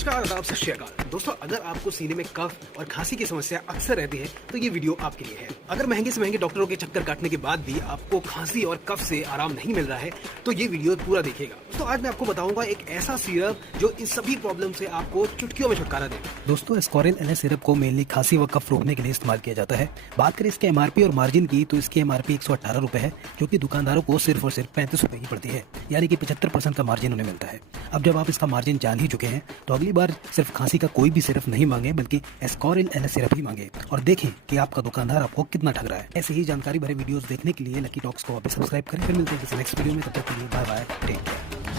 नमस्कार, आदाब, सत श्री अकाल। दोस्तों, अगर आपको सीने में कफ और खांसी की समस्या अक्सर रहती है तो ये वीडियो आपके लिए है। अगर महंगे से महंगे डॉक्टरों के चक्कर काटने के बाद भी आपको खांसी और कफ से आराम नहीं मिल रहा है तो ये वीडियो पूरा देखिएगा। तो आज मैं आपको बताऊंगा एक ऐसा सिरप जो इन सभी प्रॉब्लम से आपको चुटकियों में छुटकारा दे। दोस्तों, एस्कॉरिन एलएस सिरप को मेनली खांसी व कफ रोकने के लिए इस्तेमाल किया जाता है। बात करें इसके एमआरपी और मार्जिन की तो इसकी एमआरपी 118 रुपए है, जो कि दुकानदारों को सिर्फ और सिर्फ 35 रुपए की पड़ती है, यानी कि 75% का मार्जिन उन्हें मिलता है। अब जब आप इसका मार्जिन जान ही चुके हैं तो अगली बार सिर्फ खांसी का कोई भी सिरप नहीं मांगे, बल्कि एस्कॉरिन एलएस सिरप ही मांगे और देखें कि आपका दुकानदार आपको कितना ठग रहा है। ऐसे ही जानकारी भरे वीडियोस देखने के लिए लकी टॉक्स को अभी सब्सक्राइब करें। फिर मिलते हैं किसी नेक्स्ट वीडियो में, तब तक के लिए बाय बाय, टेक केयर।